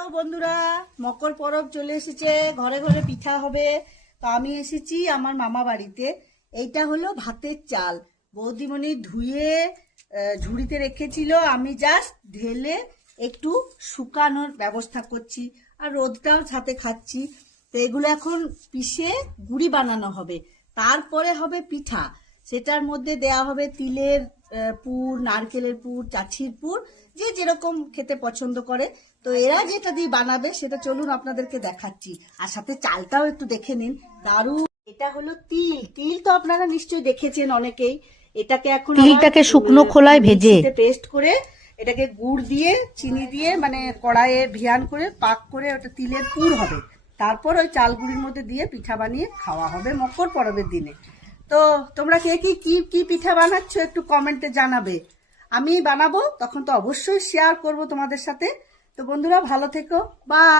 Hello বন্ধুরা, মকর পরব চলে এসেছে, ঘরে ঘরে পিঠা হবে। তো আমি এসেছি আমার মামা বাড়িতে। এইটা হলো ভাতের চাল, বৌদিমণি ধুয়ে ঝুড়িতে রেখেছিল, আমি জাস্ট ঢেলে একটু শুকানোর ব্যবস্থা করছি, আর রোদটাও সাথে খাচ্ছি। তো এগুলো এখন পিষে গুঁড়ি বানানো হবে, তারপরে হবে পিঠা। সেটার মধ্যে দেয়া হবে তিলের পুর, নারকেলের পুর, চাছির পুর, যে যেরকম খেতে পছন্দ করে। তো এরা যেটা দিয়ে বানাবে সেটা চলুন আপনাদেরকে দেখাচ্ছি, আর সাথে চালটাও একটু দেখে নিন। দারুণ। এটা হলো তিল। তিল তো আপনারা নিশ্চয়ই দেখেছেন অনেকেই। এটাকে এখন তিলটাকে শুকনো খোলায় ভেজে পেস্ট করে এটাকে গুড় দিয়ে চিনি দিয়ে মানে কড়াইয়ে ভিয়ান করে পাক করে ওটা তিলের পুর হবে। তারপর ওই চালগুড়ির মধ্যে দিয়ে পিঠা বানিয়ে খাওয়া হবে মকর পরবের দিনে। তো তোমরা কে কি কি পিঠা বানাচ্ছ একটু কমেন্টে জানাবে। আমি বানাবো তখন তো অবশ্যই শেয়ার করব তোমাদের সাথে। তো বন্ধুরা ভালো থেকো, বাই।